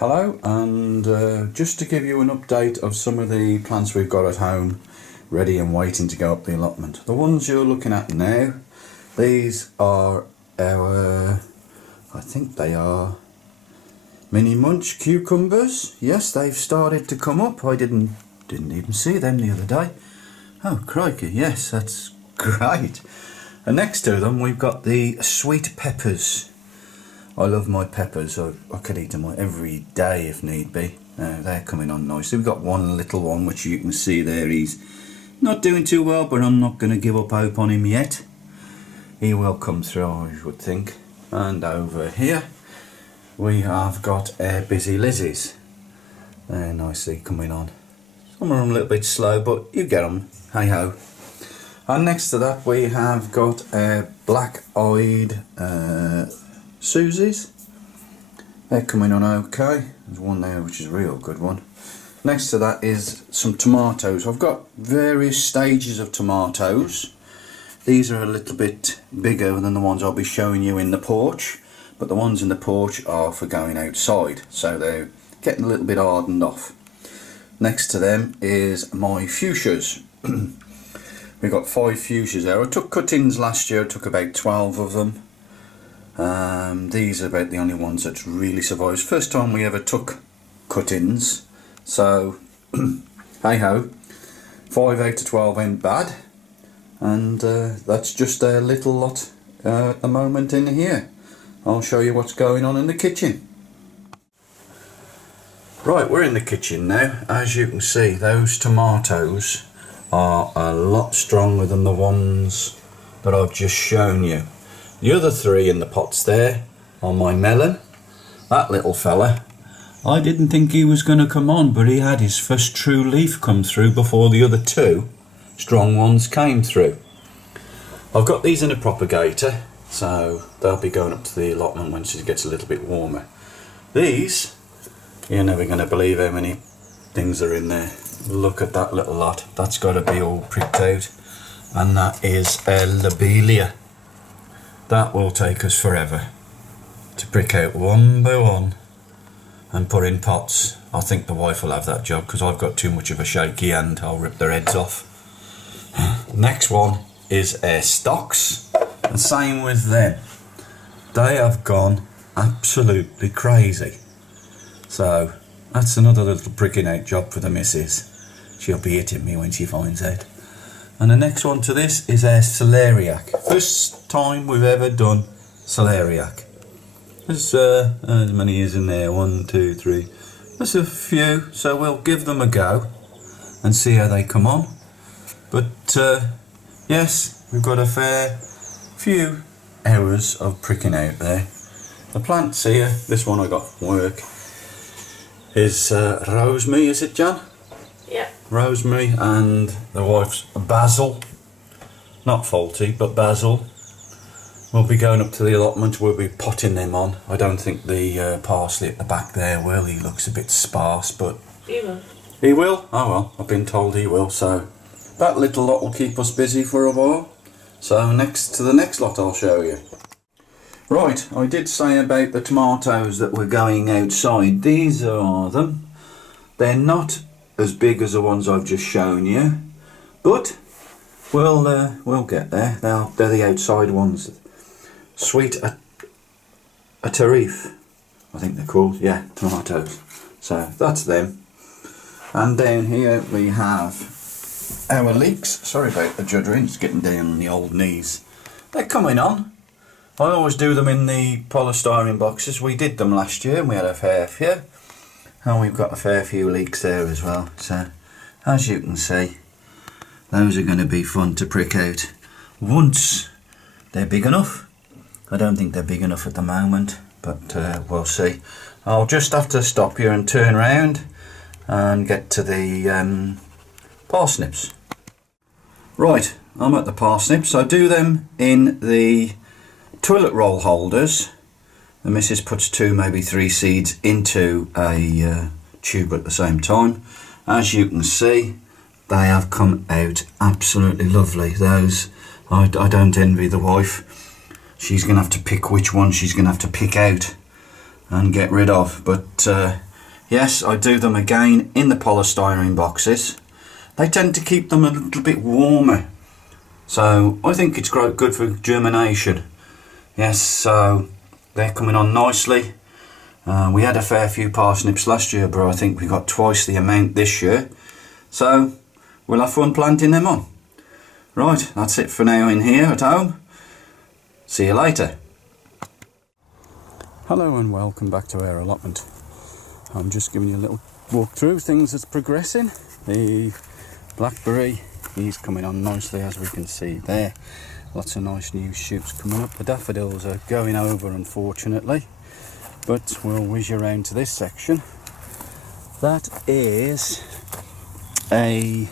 Hello, and just to give you an update of some of the plants we've got at home ready and waiting to go up the allotment. The ones you're looking at now, these are our, I think they are mini munch cucumbers. Yes, they've started to come up. I didn't even see them the other day. Oh crikey, yes, that's great. And next to them we've got the sweet peppers. I love my peppers. I could eat them every day if need be. They're coming on nicely. We've got one little one which you can see there. He's not doing too well, but I'm not going to give up hope on him yet. He will come through, I would think. And over here we have got our busy Lizzies. They're nicely coming on. Some of them a little bit slow, but you get them. Hey ho. And next to that we have got our black-eyed Susies. They're coming on okay. There's one there which is a real good one. Next to that is some tomatoes. I've got various stages of tomatoes. These are a little bit bigger than the ones I'll be showing you in the porch, but the ones in the porch are for going outside, so they're getting a little bit hardened off. Next to them is my fuchsias. We've got 5 fuchsias there. I took cuttings last year. I took about 12 of them. These are about the only ones that really survived. First time we ever took cuttings, so hey ho, 5 out of 12 ain't bad, and that's just a little lot at the moment in here. I'll show you what's going on in the kitchen. Right, we're in the kitchen now. As you can see, those tomatoes are a lot stronger than the ones that I've just shown you. The other 3 in the pots there are my melon. That little fella, I didn't think he was going to come on, but he had his first true leaf come through before the other 2 strong ones came through. I've got these in a propagator, so they'll be going up to the allotment once it gets a little bit warmer. These, you're never going to believe how many things are in there. Look at that little lot. That's got to be all pricked out. And that is a lobelia. That will take us forever to prick out one by one and put in pots. I think the wife will have that job because I've got too much of a shaky hand. I'll rip their heads off. Next one is air stocks. The same with them. They have gone absolutely crazy. So that's another little pricking out job for the missus. She'll be hitting me when she finds out. And the next one to this is our celeriac. First time we've ever done celeriac. There's as many is in there, 1, 2, 3. There's a few, so we'll give them a go and see how they come on. But yes, we've got a fair few hours of pricking out there. The plants here, this one I got from work, is rosemary, is it, Jan? Yeah. Rosemary, and the wife's basil. Not faulty, but basil. We'll be going up to the allotment, we'll be potting them on. I don't think the parsley at the back there will. He looks a bit sparse, but... He will. He will? Oh well, I've been told he will, so... That little lot will keep us busy for a while. So next to the next lot I'll show you. Right, I did say about the tomatoes that were going outside. These are them. They're not as big as the ones I've just shown you, but we'll get there. They're the outside ones. Sweet a tarif, I think they're called. Yeah, tomatoes. So that's them. And down here we have our leeks. Sorry about the juddering, it's getting down on the old knees. They're coming on. I always do them in the polystyrene boxes. We did them last year and we had a fair few. And we've got a fair few leeks there as well. So, as you can see, those are going to be fun to prick out once they're big enough. I don't think they're big enough at the moment, but we'll see. I'll just have to stop here and turn around and get to the parsnips. Right, I'm at the parsnips. I do them in the toilet roll holders. The missus puts 2, maybe 3 seeds into a tube at the same time. As you can see, they have come out absolutely lovely. Those, I don't envy the wife. She's going to have to pick which one she's going to have to pick out and get rid of. But Yes, I do them again in the polystyrene boxes. They tend to keep them a little bit warmer. So I think it's good for germination. Yes, so they're coming on nicely. We had a fair few parsnips last year, but I think we got twice the amount this year. So we'll have fun planting them on. Right, that's it for now in here at home. See you later. Hello and welcome back to our allotment. I'm just giving you a little walk through things that's progressing. The blackberry, he's coming on nicely, as we can see there. Lots of nice new shoots coming up. The daffodils are going over, unfortunately, but we'll whiz you around to this section. That is a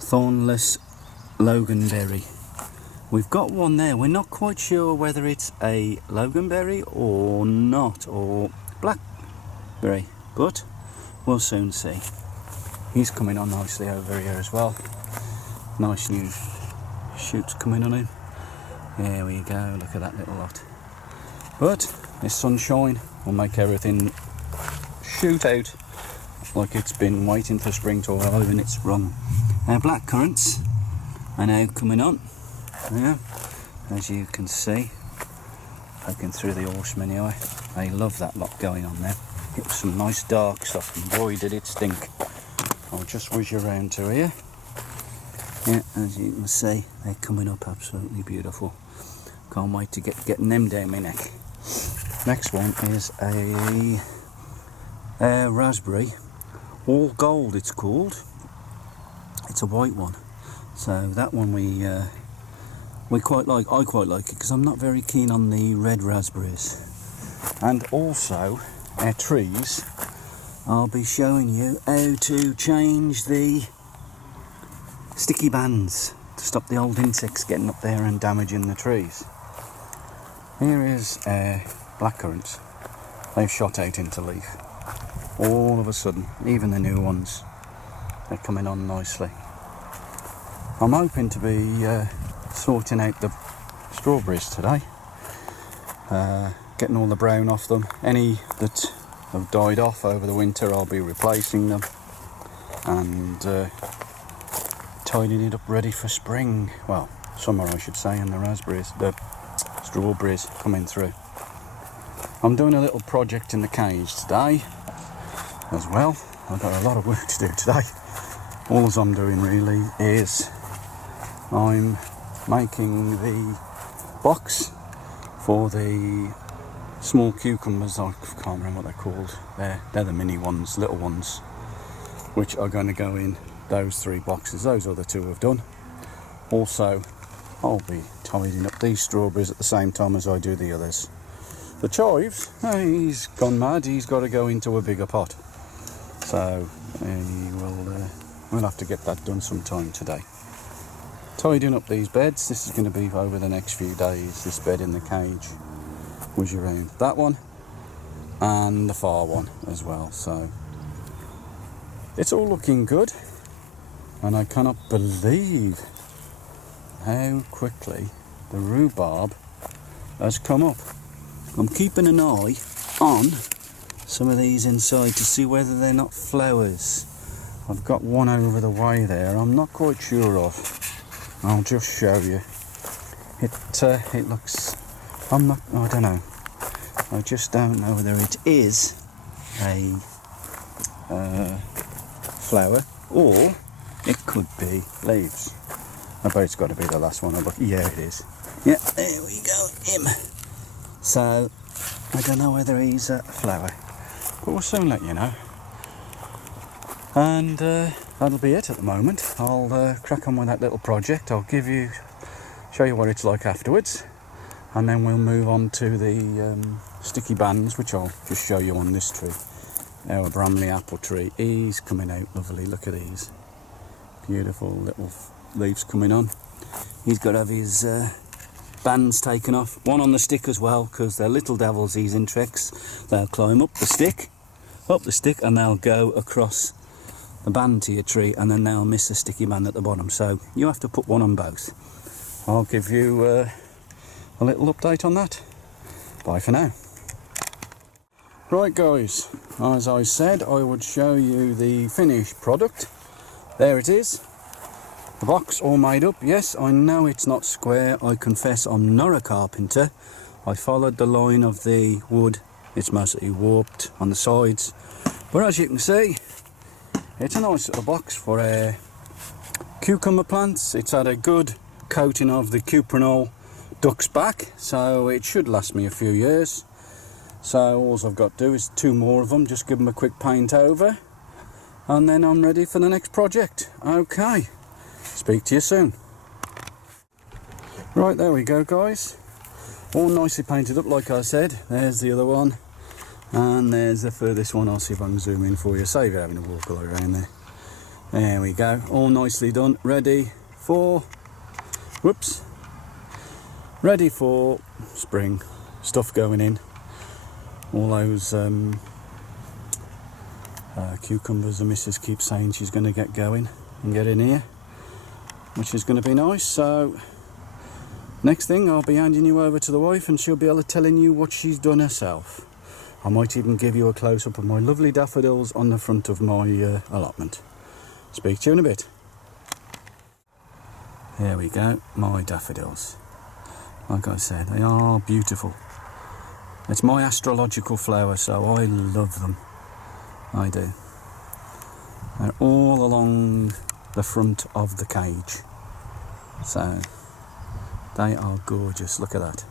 thornless loganberry. We've got one there. We're not quite sure whether it's a loganberry or not, or blackberry, but we'll soon see. He's coming on nicely over here as well. Nice new shoots coming on him. There we go, look at that little lot. But this sunshine will make everything shoot out like it's been waiting for spring to arrive and it's wrong. Our black currants are now coming on. Yeah, as you can see, poking through the horseman eye. I love that lot going on there. It was some nice dark stuff, and boy did it stink. I'll just whiz you around to here. Yeah, as you can see, they're coming up absolutely beautiful. Can't wait to getting them down my neck. Next one is a raspberry, all gold it's called. It's a white one. So that one we quite like. I quite like it because I'm not very keen on the red raspberries. And also our trees, I'll be showing you how to change the sticky bands to stop the old insects getting up there and damaging the trees. Here is blackcurrants. They've shot out into leaf. All of a sudden, even the new ones, they're coming on nicely. I'm hoping to be sorting out the strawberries today, getting all the brown off them. Any that have died off over the winter, I'll be replacing them and tidying it up ready for spring. Well, summer I should say, and the strawberries coming through. I'm doing a little project in the cage today as well. I've got a lot of work to do today. All I'm doing really is I'm making the box for the small cucumbers. I can't remember what they're called. They're the mini ones, little ones, which are going to go in those 3 boxes. Those other 2 have done. Also, I'll be tidying up these strawberries at the same time as I do the others. The chives, he's gone mad. He's got to go into a bigger pot. So we'll have to get that done sometime today. Tidying up these beds. This is going to be over the next few days. This bed in the cage. Whiz around that one and the far one as well. So it's all looking good, and I cannot believe how quickly the rhubarb has come up. I'm keeping an eye on some of these inside to see whether they're not flowers. I've got one over the way there I'm not quite sure of. I'll just show you. It looks, I don't know. I just don't know whether it is a flower or it could be leaves. I bet it's got to be the last one. Yeah, it is. Yeah, there we go, him. So, I don't know whether he's a flower, but we'll soon let you know. And that'll be it at the moment. I'll crack on with that little project. I'll show you what it's like afterwards, and then we'll move on to the sticky bands, which I'll just show you on this tree. Our Bramley apple tree. He's coming out lovely. Look at these beautiful little leaves coming on. He's got to have his bands taken off. One on the stick as well, because they're little devils, these insects. They'll climb up the stick, and they'll go across the band to your tree, and then they'll miss the sticky band at the bottom. So you have to put one on both. I'll give you a little update on that. Bye for now. Right guys, as I said I would show you the finished product. There it is. The box all made up. Yes, I know it's not square. I confess I'm not a carpenter. I followed the line of the wood. It's mostly warped on the sides. But as you can see, it's a nice little box for cucumber plants. It's had a good coating of the cuprinol duck's back, so it should last me a few years. So all I've got to do is 2 more of them, just give them a quick paint over, and then I'm ready for the next project. Okay, speak to you soon. Right, there we go guys, all nicely painted up like I said. There's the other one, and there's the furthest one. I'll see if I can zoom in for you, save you having a walk all around there. There we go, all nicely done, ready for, ready for spring. Stuff going in. All those cucumbers the missus keeps saying she's going to get going and get in here, which is going to be nice. So next thing, I'll be handing you over to the wife and she'll be able to telling you what she's done herself. I might even give you a close-up of my lovely daffodils on the front of my allotment. Speak to you in a bit. There we go, my daffodils. Like I said, they are beautiful. It's my astrological flower, so I love them. I do. They're all along the front of the cage. So, they are gorgeous. Look at that.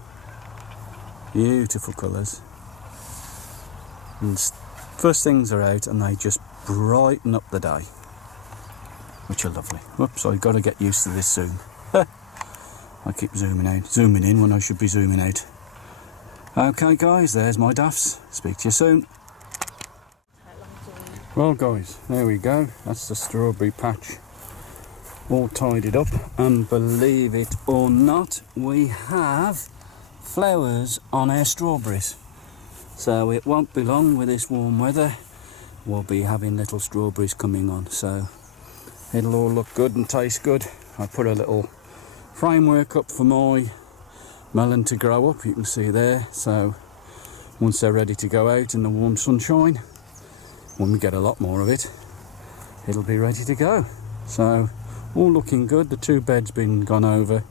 Beautiful colours. And first things are out and they just brighten up the day, which are lovely. Whoops, I've got to get used to this soon. I keep zooming in when I should be zooming out. Okay guys, there's my daffs. Speak to you soon. Well guys, there we go. That's the strawberry patch all tidied up, and believe it or not, we have flowers on our strawberries. So it won't be long with this warm weather. We'll be having little strawberries coming on, so it'll all look good and taste good. I put a little framework up for my melon to grow up, you can see there. So once they're ready to go out in the warm sunshine, when we get a lot more of it, it'll be ready to go. So all looking good. The 2 beds been gone over,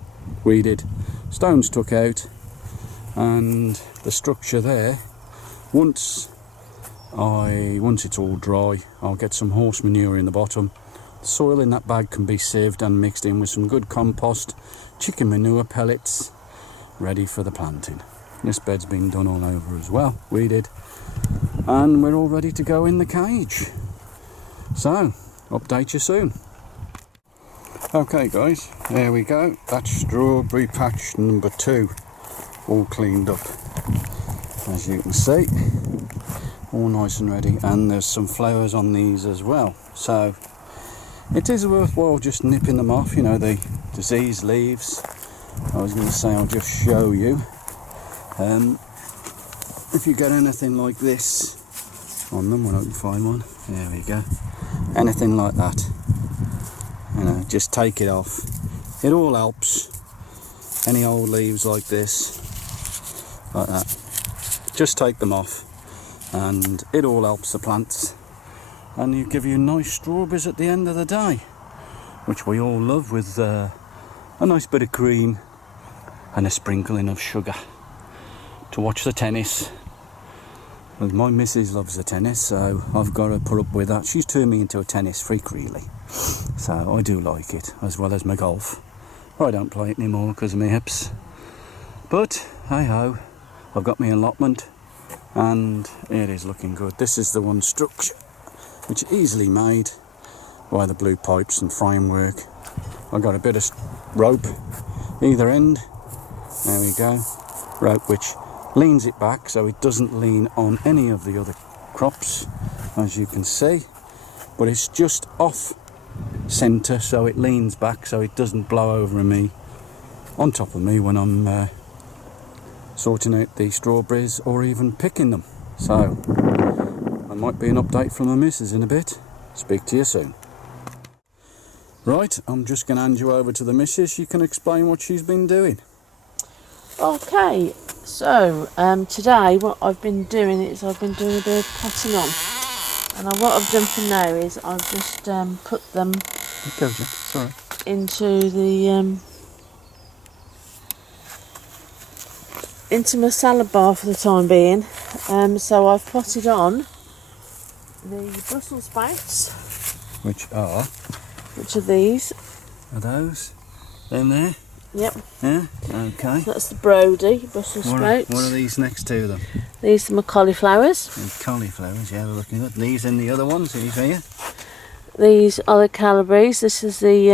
weeded, stones took out, and the structure there, once it's all dry, I'll get some horse manure in the bottom. The soil in that bag can be sieved and mixed in with some good compost, chicken manure pellets, ready for the planting. This bed's been done all over as well, weeded, and we're all ready to go in the cage. So, update you soon. Okay guys, there we go. That's strawberry patch number 2, all cleaned up. As you can see, all nice and ready, and there's some flowers on these as well. So, it is worthwhile just nipping them off, you know, the diseased leaves. I was going to say, I'll just show you. If you get anything like this on them, when I can find one, there we go. Anything like that, you know, just take it off. It all helps. Any old leaves like this, like that, just take them off, and it all helps the plants. And you give you nice strawberries at the end of the day, which we all love, with a nice bit of cream and a sprinkling of sugar to watch the tennis. Well, my missus loves the tennis, so I've got to put up with that. She's turned me into a tennis freak, really, so I do like it, as well as my golf. I don't play it anymore because of my hips, but hey ho, I've got my allotment and it is looking good. This is the one structure which is easily made by the blue pipes and framework. I've got a bit of rope either end, there we go, rope which leans it back so it doesn't lean on any of the other crops, as you can see, but it's just off centre, so it leans back so it doesn't blow over me, on top of me, when I'm sorting out the strawberries or even picking them. So there might be an update from the missus in a bit. Speak to you soon. Right, I'm just going to hand you over to the missus. You can explain what she's been doing. Okay, So today what I've been doing is I've been doing a bit of potting on, and what I've done for now is I've just put them into the into my salad bar for the time being. So I've potted on the Brussels sprouts, Which are these. Are those? Them there? Yep. Yeah? Okay. So that's the Brody Brussels sprouts. What are these next to them? These are my cauliflowers. The cauliflowers, yeah, they're looking good. These and the other ones, these here? These are the Calabres. This is the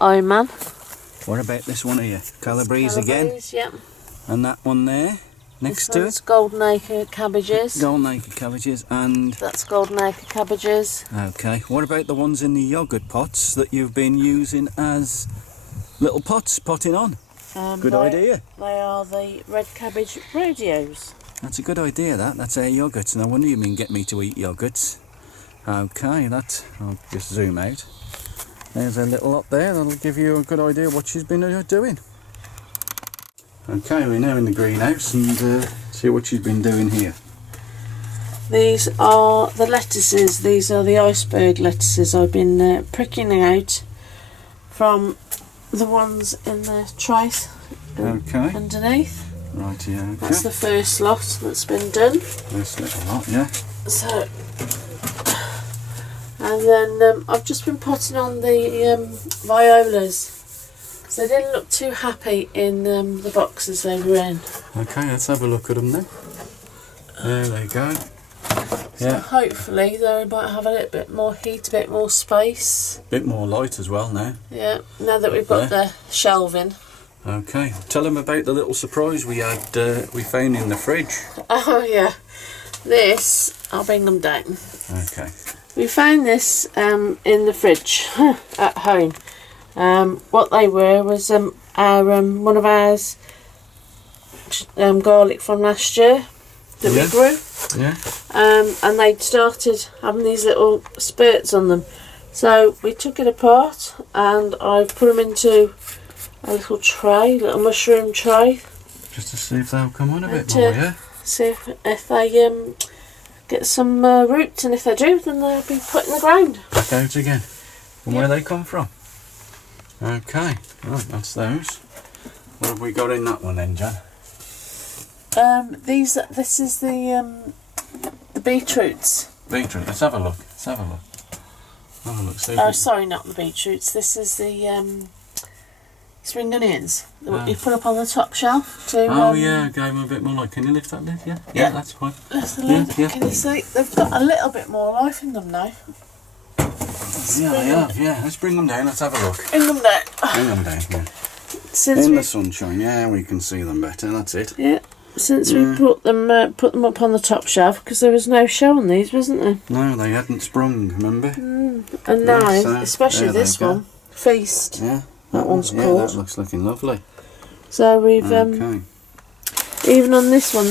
Iron Man. What about this one here? Calabrese again? Yep. And that one there? Next to it? Golden Acre cabbages. Golden Acre cabbages and... That's Golden Acre cabbages. Okay. What about the ones in the yoghurt pots that you've been using as little pots, potting on? Good idea. They are the red cabbage rodeos. That's a good idea, that. That's our yoghurts. No wonder you mean get me to eat yoghurts. Okay, I'll just zoom out. There's a little lot there. That'll give you a good idea what she's been doing. Okay, we're now in the greenhouse and see what she's been doing here. These are the lettuces. These are the iceberg lettuces. I've been pricking out from the ones in the trays underneath. Right, yeah. Okay. That's the first lot that's been done. First little lot, yeah. So, and then I've just been potting on the violas. So they didn't look too happy in the boxes they were in. Okay, let's have a look at them then. There they go. So hopefully they might have a little bit more heat, a bit more space. Bit more light as well now. Yeah, now that we've got the shelving. Okay, tell them about the little surprise we had, we found in the fridge. Oh yeah, this, I'll bring them down. Okay. We found this in the fridge at home. What they were was our one of ours garlic from last year that we grew. Yeah. And they'd started having these little spurts on them. So we took it apart and I've put them into a little tray, little mushroom tray. Just to see if they'll come on a bit more, yeah? See if they get some roots, and if they do, then they'll be put in the ground. Back out again. From where they come from. Okay, right, that's those. What have we got in that one then, Jan? This is the beetroots. Beetroot, let's have a look. Have a look, see. Oh, sorry, not the beetroots. This is the spring onions that you put up on the top shelf to. Oh yeah, gave them a bit more light. Can you lift that lid? Yeah, yeah, that's fine. That's the lid. Yeah. Can you see? They've got a little bit more life in them now. Yeah, they have. Yeah, let's bring them down. Let's have a look. Bring them down. Bring them down. Yeah. Since in the sunshine, yeah, we can see them better. That's it. Yeah. Since we put them up on the top shelf, because there was no show on these, wasn't there? No, they hadn't sprung. Remember? And now, so, especially this one, Feast. Yeah. That one's called. That looks looking lovely. So we've even on this one,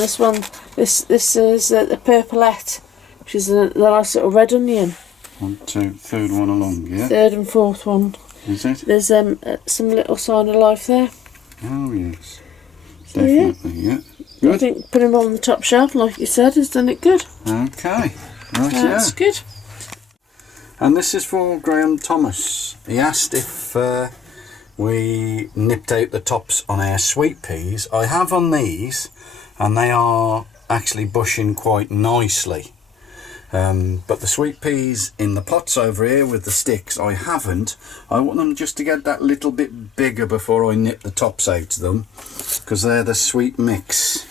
this is the purplette, which is the nice little red onion. Third one along, yeah. Third and fourth one. Is it? There's some little sign of life there. Oh yes, so, definitely, yeah. Good. I think putting them on the top shelf, like you said, has done it good. Okay, right, That's good. And this is for Graham Thomas. He asked if we nipped out the tops on our sweet peas. I have on these, and they are actually bushing quite nicely. But the sweet peas in the pots over here with the sticks, I haven't. I want them just to get that little bit bigger before I nip the tops out of them, because they're the sweet mix.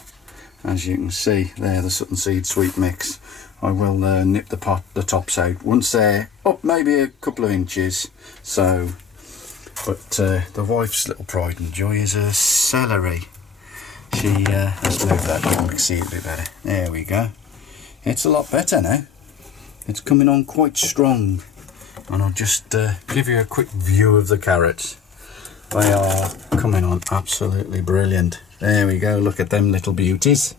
As you can see, they're the Sutton Seed sweet mix. I will nip the tops out once they're up maybe a couple of inches. So, but the wife's little pride and joy is a celery. She let's move that so we can see it a bit better. There we go. It's a lot better now. It's coming on quite strong. And I'll just give you a quick view of the carrots. They are coming on absolutely brilliant. There we go, look at them little beauties.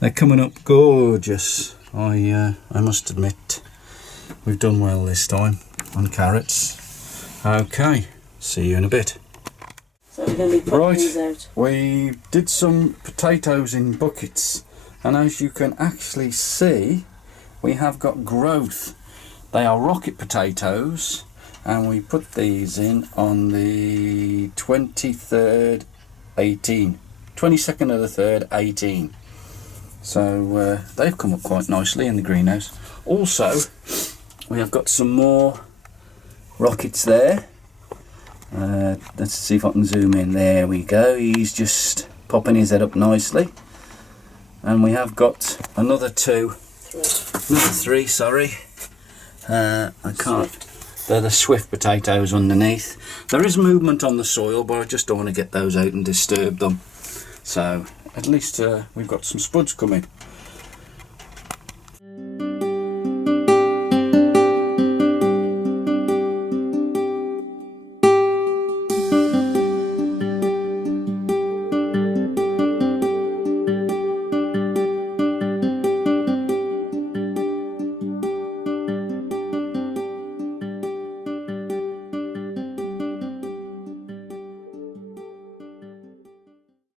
They're coming up gorgeous. I must admit, we've done well this time on carrots. Okay, see you in a bit. So we're going to be putting these Right, out. we did some potatoes in buckets, and as you can actually see, we have got growth. They are rocket potatoes, and we put these in on the 23rd, 18. 22nd of the 3rd, 18. So they've come up quite nicely in the greenhouse. Also, we have got some more rockets there. Let's see if I can zoom in. There we go. He's just popping his head up nicely. And we have got another three, sorry. I can't. They're the swift potatoes underneath. There is movement on the soil, but I just don't want to get those out and disturb them. So at least we've got some spuds coming.